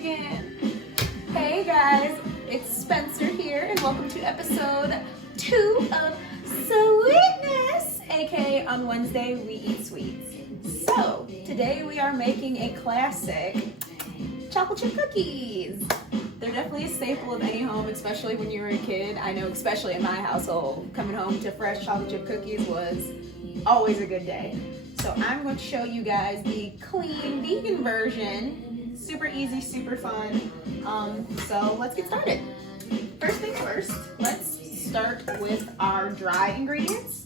again. Hey guys, it's Spencer here, and welcome to episode 2 of Sweetness, aka on Wednesday we eat sweets. So today we are making a classic chocolate chip cookies. They're definitely a staple of any home, especially when you were a kid. I know, especially in my household, coming home to fresh chocolate chip cookies was always a good day. So I'm going to show you guys the clean vegan version. Super easy, super fun. So let's get started. First things first, let's start with our dry ingredients.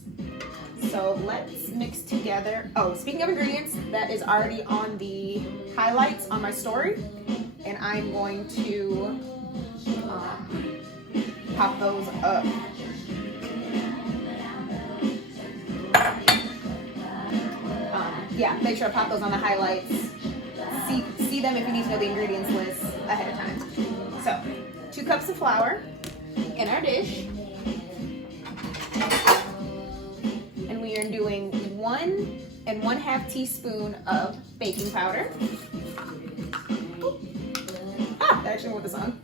So let's mix together. Oh, speaking of ingredients, that is already on the highlights on my story. And I'm going to pop those up. Yeah, make sure I pop those on the highlights. See them if you need to know the ingredients list ahead of time. So, 2 cups of flour in our dish. And we are doing 1 1/2 teaspoon of baking powder. That actually went with the song.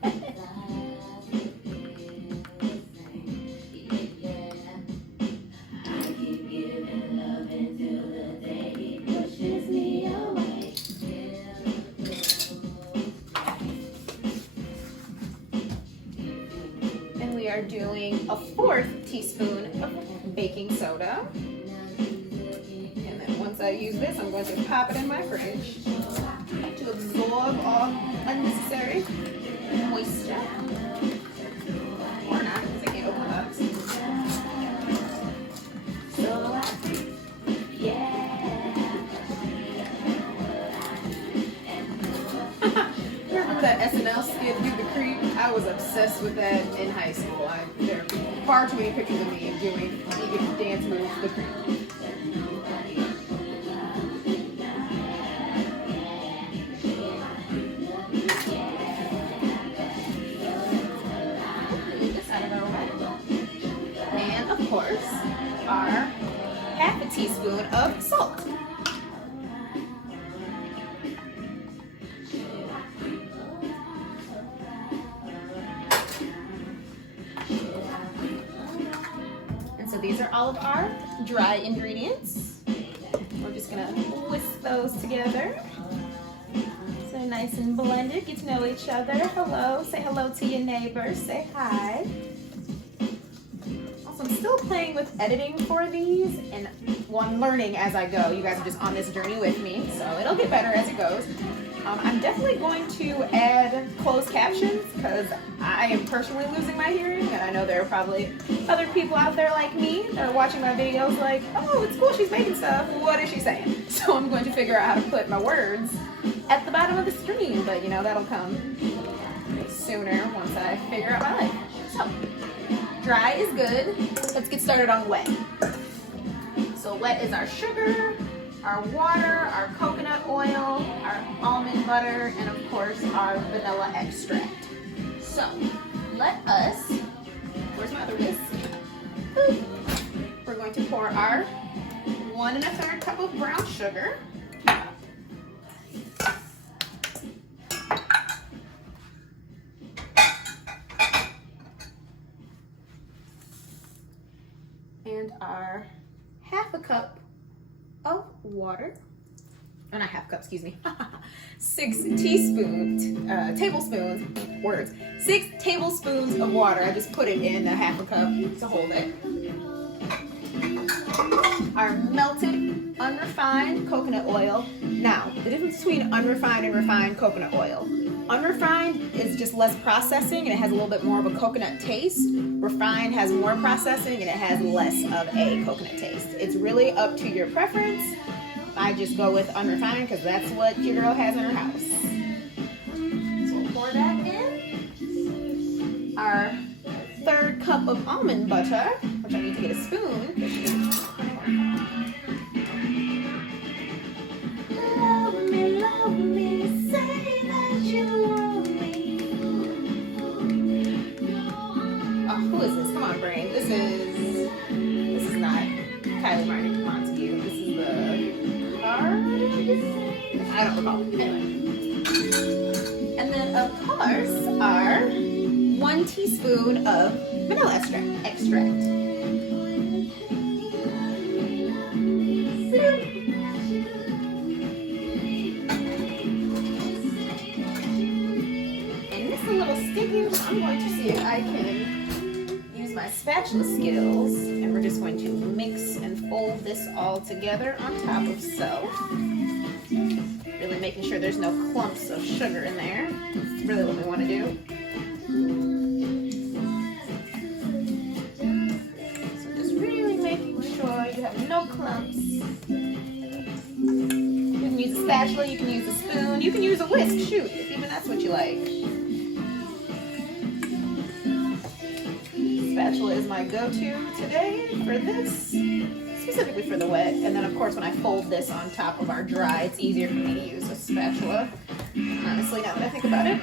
And we are doing a 1/4 teaspoon of baking soda. And then once I use this, I'm going to pop it in my fridge to absorb all unnecessary moisture. Or not, because I can't open it up. So, remember that SNL skit, Do the Creep? I was obsessed with that in high school. There are far too many pictures of me doing vegan dance moves, The Creep. And of course, our 1/2 teaspoon of salt. And so these are all of our dry ingredients. We're just gonna whisk those together. So nice and blended, get to know each other. Hello, say hello to your neighbors, say hi. Also, I'm still playing with editing for these, and I'm learning as I go. You guys are just on this journey with me, so it'll get better as it goes. I'm definitely going to add closed captions because I am personally losing my hearing, and I know there are probably other people out there like me that are watching my videos like, oh, it's cool, she's making stuff. What is she saying? So I'm going to figure out how to put my words at the bottom of the screen, but you know, that'll come sooner once I figure out my life. So, dry is good. Let's get started on wet. So wet is our sugar, our water, our coconut oil, our almond butter, and of course our vanilla extract. So let us, where's my other whisk? We're going to pour our 1 1/3 cup of brown sugar. And our 1/2 cup of water, or not 1/2 cup, excuse me, 6 tablespoons of water. I just put it in a 1/2 cup to hold it. Our melted unrefined coconut oil. Now, the difference between unrefined and refined coconut oil. Unrefined is just less processing and it has a little bit more of a coconut taste. Refined has more processing and it has less of a coconut taste. It's really up to your preference. I just go with unrefined because that's what your girl has in her house. So we'll pour that in. Our 1/3 cup of almond butter, which I need to get a spoon. Love me, say that you love me. Oh, who is this? Come on, brain. This is not Kylie Montague. This is the I don't recall. Anyway. And then of course, our 1 teaspoon of vanilla extract. And it's a little sticky, so I'm going to see if I can use my spatula skills, and we're just going to mix and fold this all together on top of self. Really making sure there's no clumps of sugar in there. That's really what we want to do. So just really making sure you have no clumps. You can use a spatula, you can use a spoon, you can use a whisk, shoot, if even that's what you like. Spatula is my go-to today for this, specifically for the wet. And then of course when I fold this on top of our dry, it's easier for me to use a spatula, honestly, now that I think about it.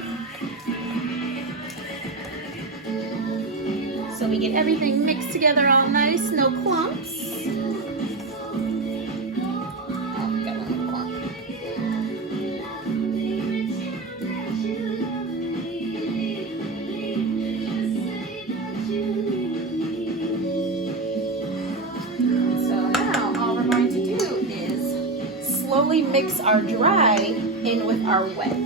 So we get everything mixed together all nice, no clumps. Oh, got one little clump. Slowly mix our dry in with our wet.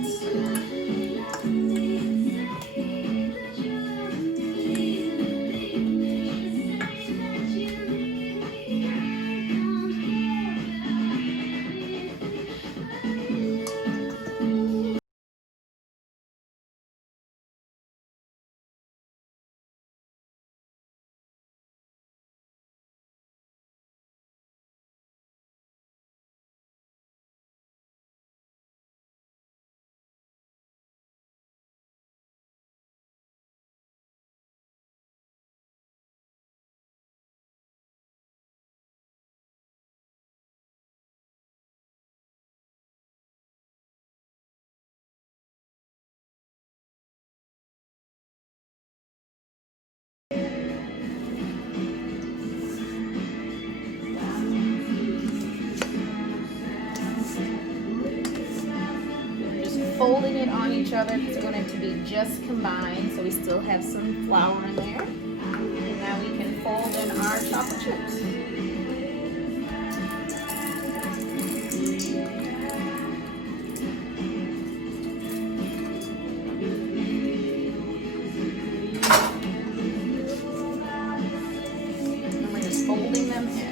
Folding it on each other because we want it to be just combined, so we still have some flour in there. And now we can fold in our chocolate chips. And we're just folding them in.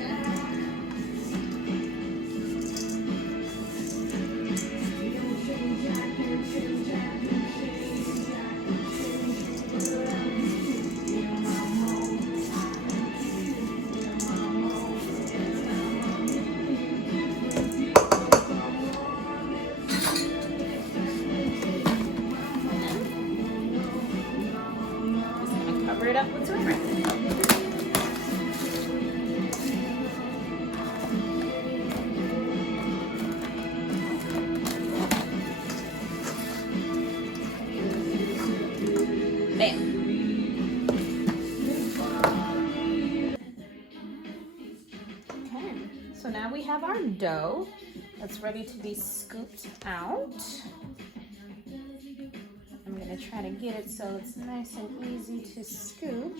It up with turmeric. Bam. Okay, so now we have our dough that's ready to be scooped out. I'm going to try to get it so it's nice and easy to scoop.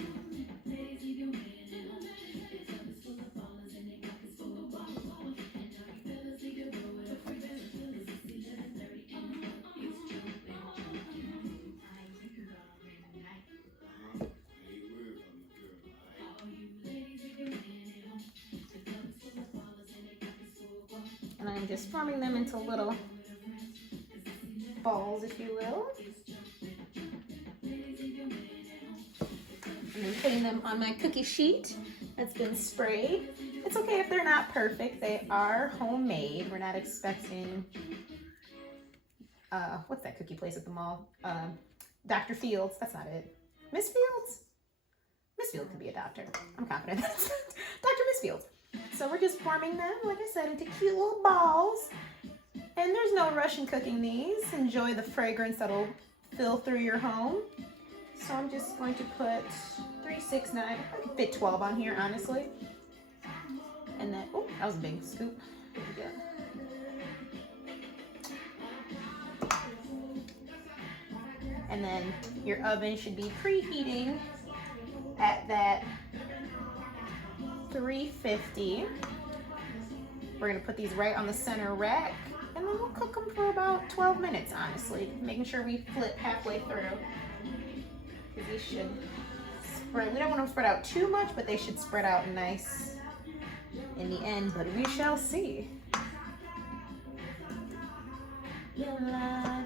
And I'm just forming them into little balls, if you will. And then putting them on my cookie sheet that's been sprayed. It's okay if they're not perfect. They are homemade. We're not expecting, what's that cookie place at the mall? Dr. Fields, that's not it. Miss Fields? Miss Fields could be a doctor. I'm confident. Dr. Miss Fields. So we're just forming them, like I said, into cute little balls. And there's no rush in cooking these. Enjoy the fragrance that'll fill through your home. So I'm just going to put 3, 6, 9, I could fit 12 on here, honestly. And then, oh, that was a big scoop. There we go. And then your oven should be preheating at that 350. We're gonna put these right on the center rack, and then we'll cook them for about 12 minutes, honestly, making sure we flip halfway through. Because these should spread, we don't want them spread out too much, but they should spread out nice in the end, but we shall see. I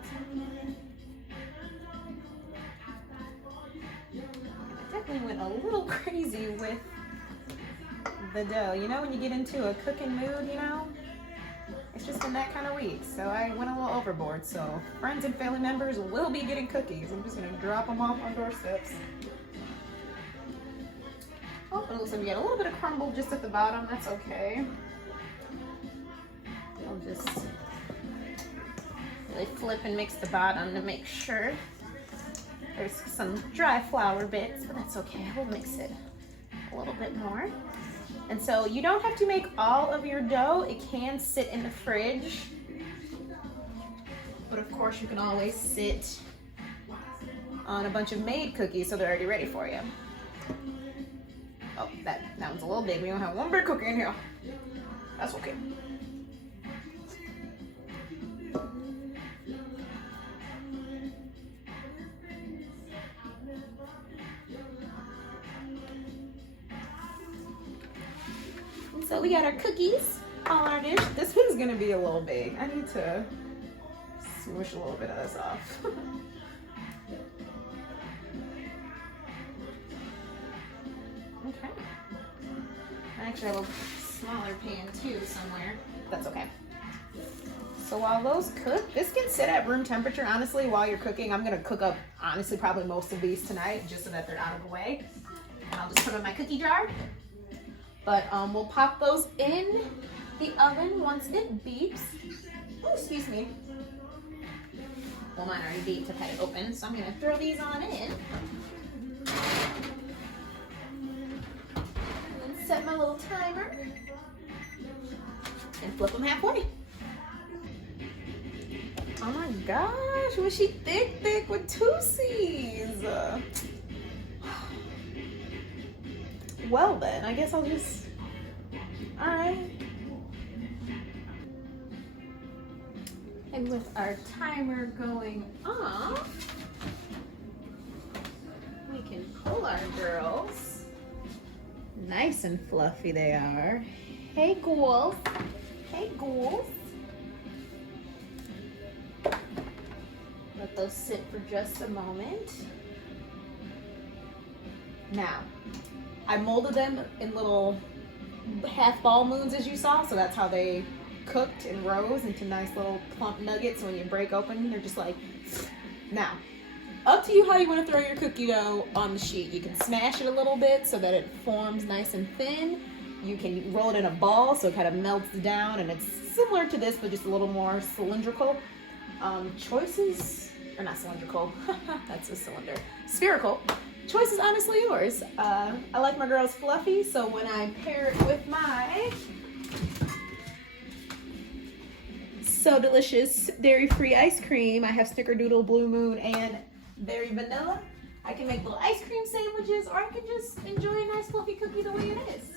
definitely went a little crazy with the dough. You know, when you get into a cooking mood, you know, it's just been that kind of week. So I went a little overboard. So friends and family members will be getting cookies. I'm just gonna drop them off on doorsteps. Oh, it looks like we got a little bit of crumble just at the bottom. That's okay. I'll just really flip and mix the bottom to make sure there's some dry flour bits, but that's okay. We'll mix it a little bit more. And so you don't have to make all of your dough. It can sit in the fridge. But of course you can always sit on a bunch of made cookies so they're already ready for you. Oh, that one's a little big. We don't have one big cookie in here. That's okay. So we got our cookies on our dish. This one's gonna be a little big. I need to smush a little bit of this off. Okay. I actually have a smaller pan too somewhere. That's okay. So while those cook, this can sit at room temperature, honestly, while you're cooking. I'm gonna cook up, honestly, probably most of these tonight, just so that they're out of the way. And I'll just put them in my cookie jar. But we'll pop those in the oven once it beeps. Oh, excuse me. Well, mine already beeped. I've had it open, so I'm gonna throw these on in. And then set my little timer and flip them halfway. Oh my gosh, was she thick with two C's? Well then, I guess I'll just, all right. And with our timer going off, we can pull our girls. Nice and fluffy they are. Hey ghouls, hey ghouls. Let those sit for just a moment. Now, I molded them in little half ball moons, as you saw, so that's how they cooked and rose into nice little plump nuggets. So when you break open, they're just like, now, up to you how you want to throw your cookie dough on the sheet. You can smash it a little bit so that it forms nice and thin. You can roll it in a ball so it kind of melts down, and it's similar to this, but just a little more cylindrical. Choices, or not cylindrical, that's a cylinder, spherical. Choice is honestly yours. I like my girls fluffy, so when I pair it with my So Delicious dairy-free ice cream, I have Snickerdoodle, Blue Moon, and Berry Vanilla. I can make little ice cream sandwiches, or I can just enjoy a nice fluffy cookie the way it is.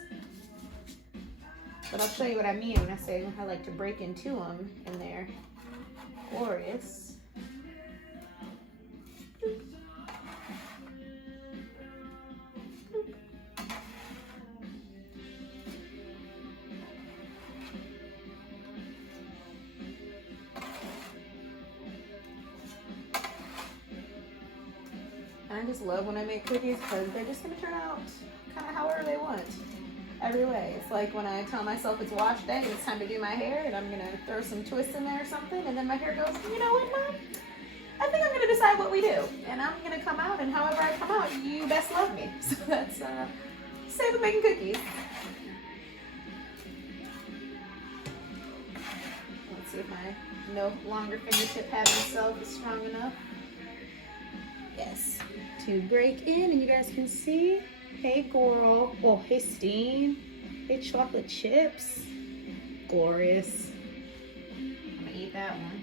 But I'll show you what I mean when I say I like to break into them, and they're glorious. I just love when I make cookies because they're just going to turn out kind of however they want. Every way. It's like when I tell myself it's wash day and it's time to do my hair and I'm going to throw some twists in there or something, and then my hair goes, you know what, Mom? I think I'm going to decide what we do. And I'm going to come out, and however I come out, you best love me. So that's same with making cookies. Let's see if my no longer fingertip having itself is strong enough. Yes. To break in, and you guys can see. Hey, girl. Oh, hey, Steam. Hey, chocolate chips. Glorious. I'm gonna eat that one.